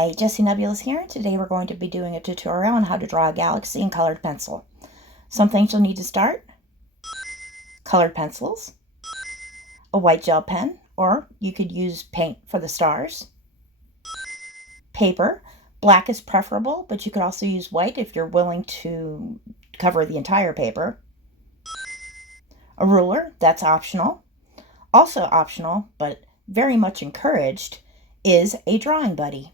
Hi, Jessie Nebulous here. Today we're going to be doing a tutorial on how to draw a galaxy in colored pencil. Some things you'll need to start: colored pencils, a white gel pen, or you could use paint for the stars, paper. Black is preferable, but you could also use white if you're willing to cover the entire paper. A ruler, that's optional. Also optional, but very much encouraged, is a drawing buddy.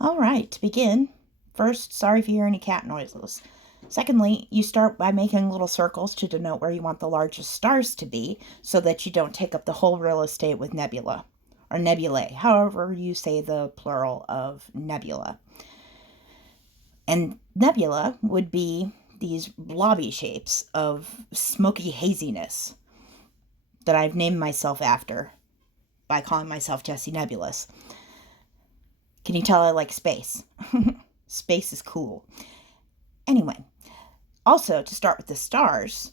All right, to begin, first, sorry if you hear any cat noises. Secondly, you start by making little circles to denote where you want the largest stars to be so that you don't take up the whole real estate with nebula, or nebulae, however you say the plural of nebula. And nebula would be these blobby shapes of smoky haziness that I've named myself after by calling myself Jessie Nebulous. Can you tell I like space? Space is cool. Anyway, also to start with the stars,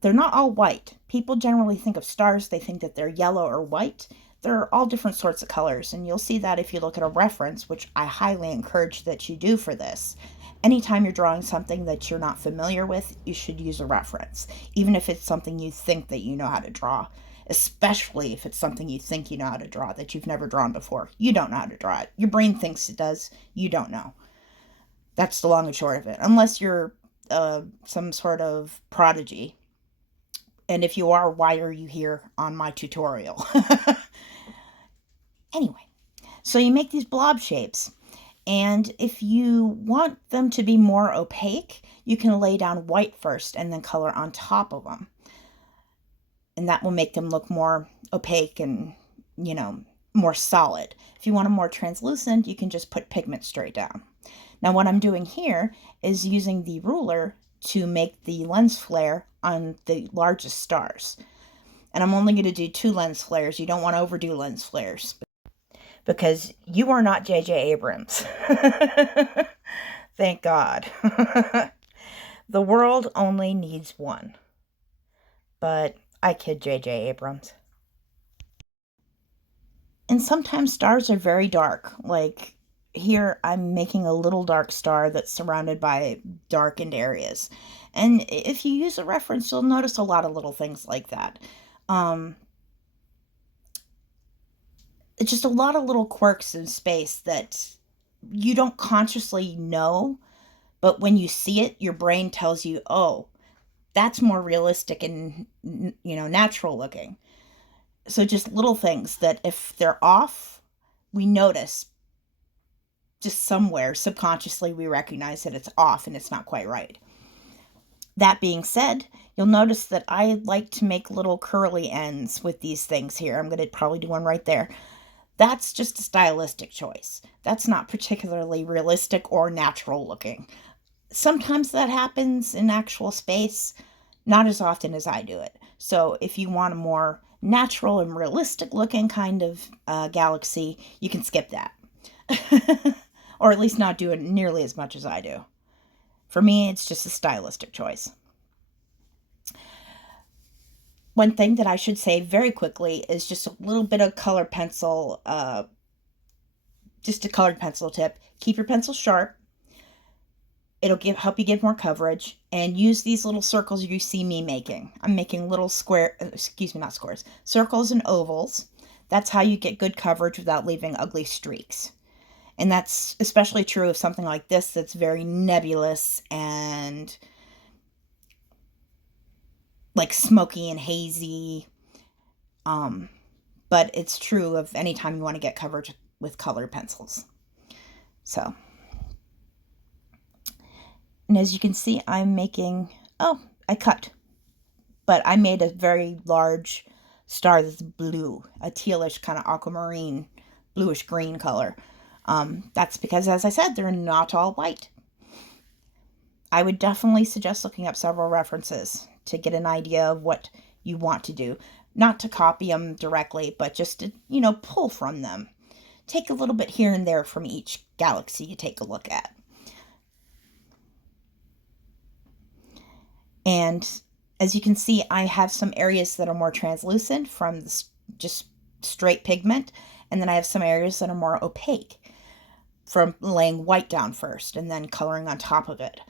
they're not all white. People generally think of stars, they think that they're yellow or white. They're all different sorts of colors, and you'll see that if you look at a reference, which I highly encourage that you do for this. Anytime you're drawing something that you're not familiar with, you should use a reference, even if it's something you think that you know how to draw. Especially if it's something you think you know how to draw that you've never drawn before. You don't know how to draw it. Your brain thinks it does. You don't know. That's the long and short of it. Unless you're some sort of prodigy. And if you are, why are you here on my tutorial? Anyway, so you make these blob shapes. And if you want them to be more opaque, you can lay down white first and then color on top of them. And that will make them look more opaque and, more solid. If you want them more translucent, you can just put pigment straight down. Now what I'm doing here is using the ruler to make the lens flare on the largest stars. And I'm only going to do 2 lens flares. You don't want to overdo lens flares because you are not J.J. Abrams. Thank God. The world only needs one. But I kid J.J. Abrams. And sometimes stars are very dark. Like here, I'm making a little dark star that's surrounded by darkened areas. And if you use a reference, you'll notice a lot of little things like that. It's just a lot of little quirks in space that you don't consciously know, but when you see it, your brain tells you, oh, that's more realistic and, natural looking. So just little things that if they're off, we notice just somewhere subconsciously we recognize that it's off and it's not quite right. That being said, you'll notice that I like to make little curly ends with these things here. I'm going to probably do one right there. That's just a stylistic choice. That's not particularly realistic or natural looking. Sometimes that happens in actual space, not as often as I do it. So if you want a more natural and realistic looking kind of galaxy, you can skip that. Or at least not do it nearly as much as I do. For me, it's just a stylistic choice. One thing that I should say very quickly is just a little bit of color pencil, just a colored pencil tip. Keep your pencil sharp. It'll help you get more coverage, and use these little circles you see me making. I'm making little not squares, circles and ovals. That's how you get good coverage without leaving ugly streaks. And that's especially true of something like this that's very nebulous and like smoky and hazy. But it's true of any time you want to get coverage with colored pencils. So. And as you can see, I'm making, I cut. But I made a very large star that's blue, a tealish kind of aquamarine, bluish green color. That's because, as I said, they're not all white. I would definitely suggest looking up several references to get an idea of what you want to do. Not to copy them directly, but just to, pull from them. Take a little bit here and there from each galaxy you take a look at. And As you can see, I have some areas that are more translucent from just straight pigment, and then I have some areas that are more opaque from laying white down first and then coloring on top of it.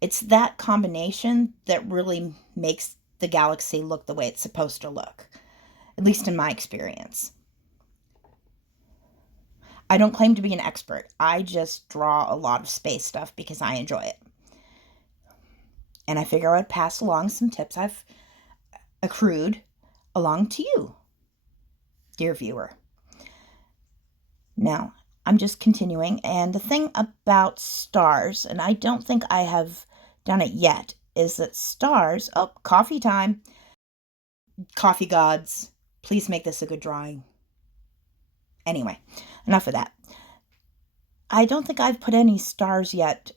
It's that combination that really makes the galaxy look the way it's supposed to look, at least in my experience. I don't claim to be an expert. I just draw a lot of space stuff because I enjoy it. And I figure I would pass along some tips I've accrued along to you, dear viewer. Now, I'm just continuing, and the thing about stars, and I don't think I have done it yet, is that stars, oh, coffee time. Coffee gods, please make this a good drawing. Anyway, enough of that. I don't think I've put any stars yet,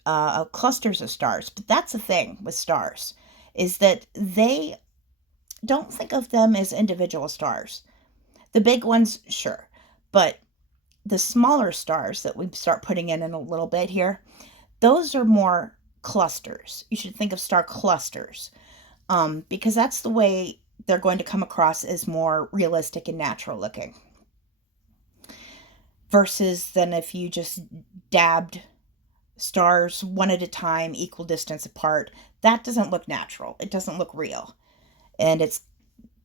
clusters of stars, but that's the thing with stars, is that they don't think of them as individual stars. The big ones, sure, but the smaller stars that we start putting in a little bit here, those are more clusters. You should think of star clusters, because that's the way they're going to come across as more realistic and natural looking. Versus than if you just dabbed stars one at a time, equal distance apart. That doesn't look natural. It doesn't look real. And it's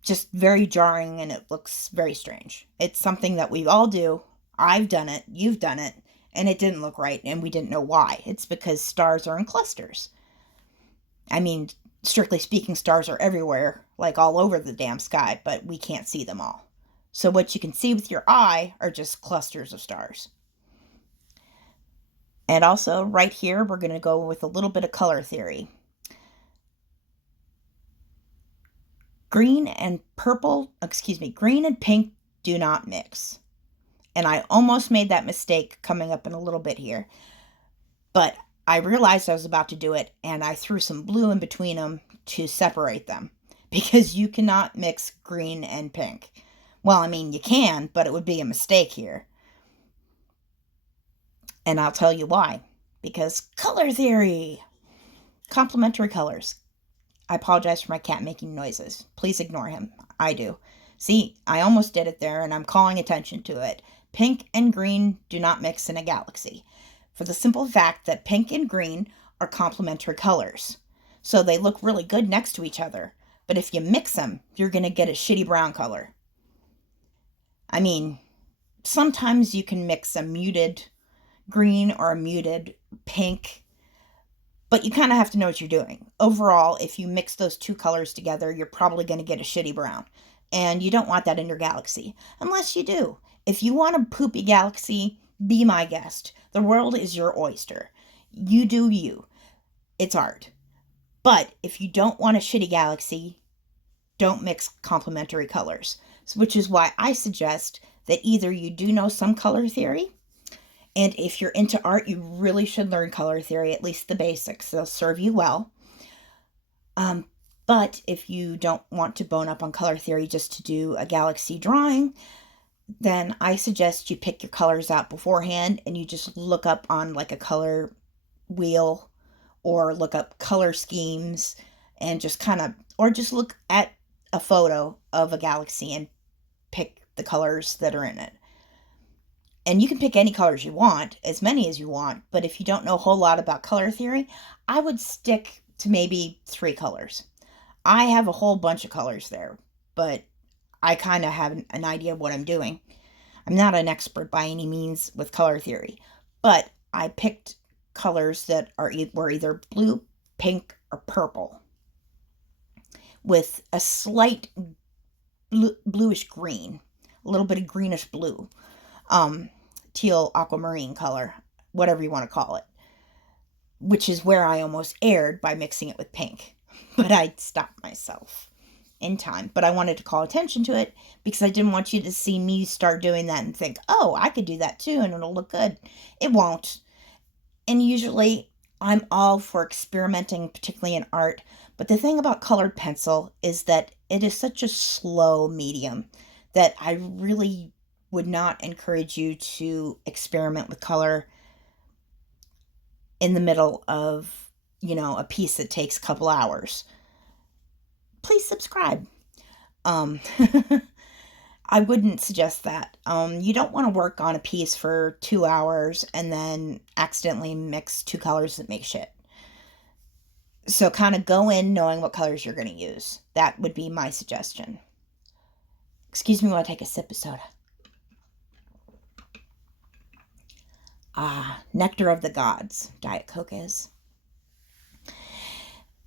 just very jarring and it looks very strange. It's something that we all do. I've done it. You've done it. And it didn't look right and we didn't know why. It's because stars are in clusters. I mean, strictly speaking, stars are everywhere, like all over the damn sky, but we can't see them all. So what you can see with your eye are just clusters of stars. And also, right here, we're going to go with a little bit of color theory. Green and pink do not mix. And I almost made that mistake coming up in a little bit here. But I realized I was about to do it, and I threw some blue in between them to separate them. Because you cannot mix green and pink. Well, I mean, you can, but it would be a mistake here. And I'll tell you why. Because color theory. Complementary colors. I apologize for my cat making noises. Please ignore him. I do. See, I almost did it there, and I'm calling attention to it. Pink and green do not mix in a galaxy. For the simple fact that pink and green are complementary colors. So they look really good next to each other. But if you mix them, you're going to get a shitty brown color. I mean, sometimes you can mix a muted green or a muted pink, but you kind of have to know what you're doing. Overall, if you mix those two colors together, you're probably going to get a shitty brown. And you don't want that in your galaxy, unless you do. If you want a poopy galaxy, be my guest. The world is your oyster. You do you. It's art. But if you don't want a shitty galaxy, don't mix complementary colors. Which is why I suggest that either you do know some color theory, and if you're into art, you really should learn color theory, at least the basics. They'll serve you well. But if you don't want to bone up on color theory just to do a galaxy drawing, then I suggest you pick your colors out beforehand and you just look up on like a color wheel or look up color schemes and just just look at a photo of a galaxy and pick the colors that are in it. And you can pick any colors you want, as many as you want, but if you don't know a whole lot about color theory, I would stick to maybe 3 colors. I have a whole bunch of colors there, but I kind of have an idea of what I'm doing. I'm not an expert by any means with color theory, but I picked colors that were either blue, pink, or purple with a slight bluish green, a little bit of greenish blue, teal aquamarine color, whatever you want to call it, which is where I almost erred by mixing it with pink, but I stopped myself in time. But I wanted to call attention to it because I didn't want you to see me start doing that and think, oh, I could do that too and it'll look good. It won't. And usually I'm all for experimenting, particularly in art. But the thing about colored pencil is that it is such a slow medium that I really would not encourage you to experiment with color in the middle of, a piece that takes a couple hours. please subscribe. Um, I wouldn't suggest that. You don't want to work on a piece for 2 hours and then accidentally mix two colors that make shit. So kind of go in knowing what colors you're going to use. That would be my suggestion. Excuse me while I take a sip of soda. Ah, nectar of the gods, Diet Coke is.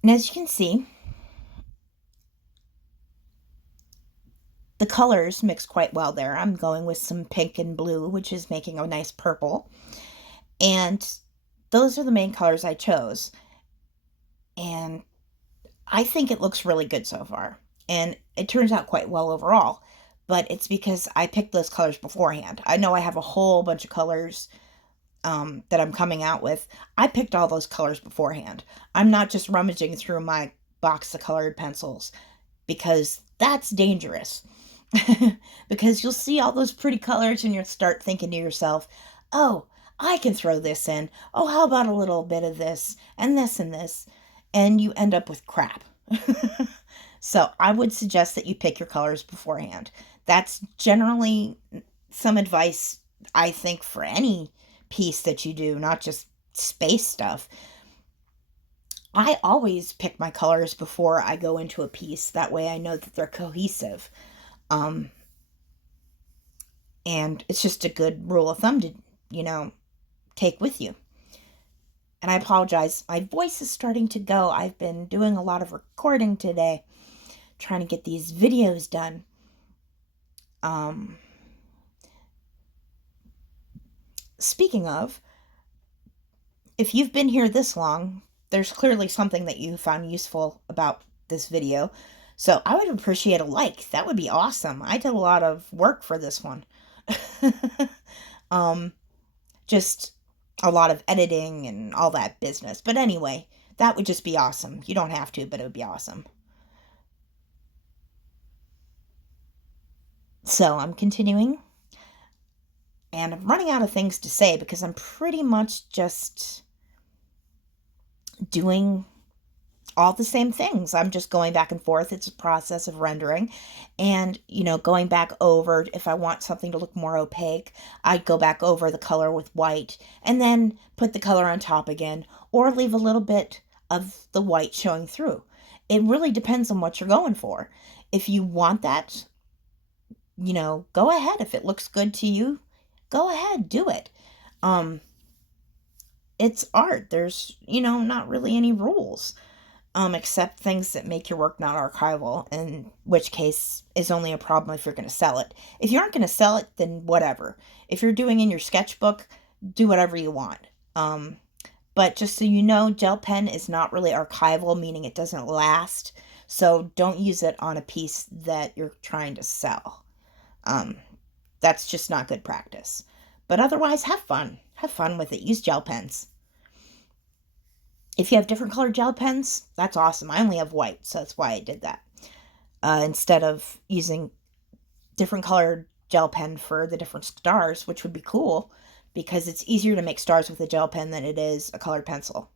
And as you can see, the colors mix quite well there. I'm going with some pink and blue, which is making a nice purple. And those are the main colors I chose. And I think it looks really good so far. And it turns out quite well overall. But it's because I picked those colors beforehand. I know I have a whole bunch of colors that I'm coming out with. I picked all those colors beforehand. I'm not just rummaging through my box of colored pencils, because that's dangerous. Because you'll see all those pretty colors and you'll start thinking to yourself, oh, I can throw this in. Oh, how about a little bit of this and this and this? And you end up with crap. So I would suggest that you pick your colors beforehand. That's generally some advice, I think, for any piece that you do, not just space stuff. I always pick my colors before I go into a piece. That way I know that they're cohesive. Um, and it's just a good rule of thumb to, take with you. And I apologize. My voice is starting to go. I've been doing a lot of recording today, trying to get these videos done. Speaking of, if you've been here this long, there's clearly something that you found useful about this video. So I would appreciate a like. That would be awesome. I did a lot of work for this one. Just a lot of editing and all that business. But anyway, that would just be awesome. You don't have to, but it would be awesome. So I'm continuing. And I'm running out of things to say because I'm pretty much just doing all the same things. I'm just going back and forth. It's a process of rendering and, going back over. If I want something to look more opaque, I'd go back over the color with white and then put the color on top again, or leave a little bit of the white showing through. It really depends on what you're going for. If you want that, go ahead. If it looks good to you, go ahead, do it. It's art. There's, not really any rules. Except things that make your work not archival, in which case is only a problem if you're going to sell it. If you aren't going to sell it, then whatever. If you're doing in your sketchbook, do whatever you want. But just so you know, gel pen is not really archival, meaning it doesn't last. So don't use it on a piece that you're trying to sell. That's just not good practice. But otherwise, have fun. Have fun with it. Use gel pens. If you have different colored gel pens, that's awesome. I only have white, so that's why I did that. Instead of using different colored gel pen for the different stars, which would be cool, because it's easier to make stars with a gel pen than it is a colored pencil.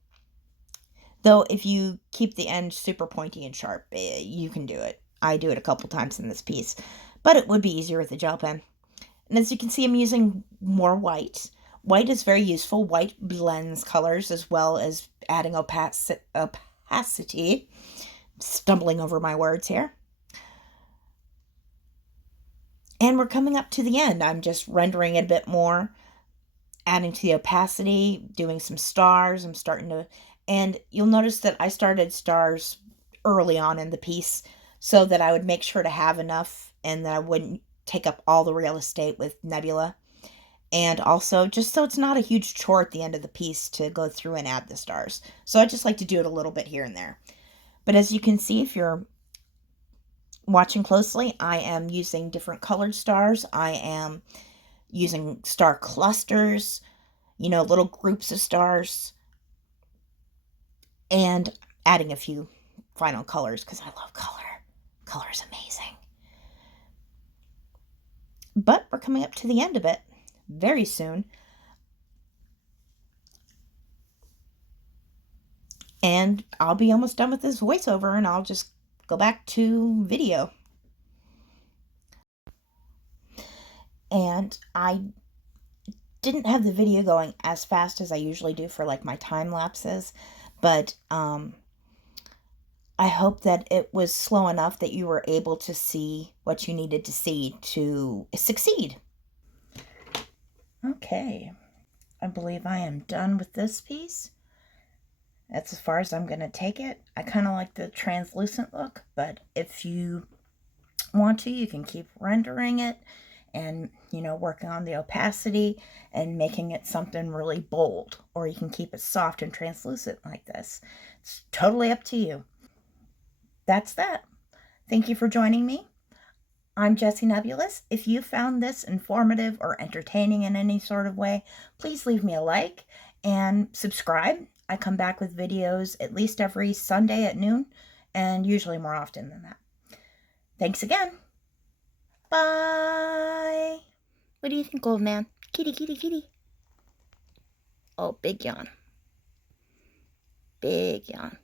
Though, if you keep the end super pointy and sharp, you can do it. I do it a couple times in this piece, but it would be easier with a gel pen. And as you can see, I'm using more white. White is very useful. White blends colors as well as adding opacity. Stumbling over my words here. And we're coming up to the end. I'm just rendering it a bit more, adding to the opacity, doing some stars. And you'll notice that I started stars early on in the piece so that I would make sure to have enough and that I wouldn't take up all the real estate with nebula. And also, just so it's not a huge chore at the end of the piece to go through and add the stars. So I just like to do it a little bit here and there. But as you can see, if you're watching closely, I am using different colored stars. I am using star clusters, little groups of stars. And adding a few final colors because I love color. Color is amazing. But we're coming up to the end of it very soon. And I'll be almost done with this voiceover and I'll just go back to video. And I didn't have the video going as fast as I usually do for like my time lapses, but I hope that it was slow enough that you were able to see what you needed to see to succeed. Okay, I believe I am done with this piece. That's as far as I'm going to take it. I kind of like the translucent look, but if you want to, you can keep rendering it and, you know, working on the opacity and making it something really bold. Or you can keep it soft and translucent like this. It's totally up to you. That's that. Thank you for joining me. I'm Jessie Nebulous. If you found this informative or entertaining in any sort of way, please leave me a like and subscribe. I come back with videos at least every Sunday at noon, and usually more often than that. Thanks again. Bye. What do you think, old man? Kitty, kitty, kitty. Oh, big yawn. Big yawn.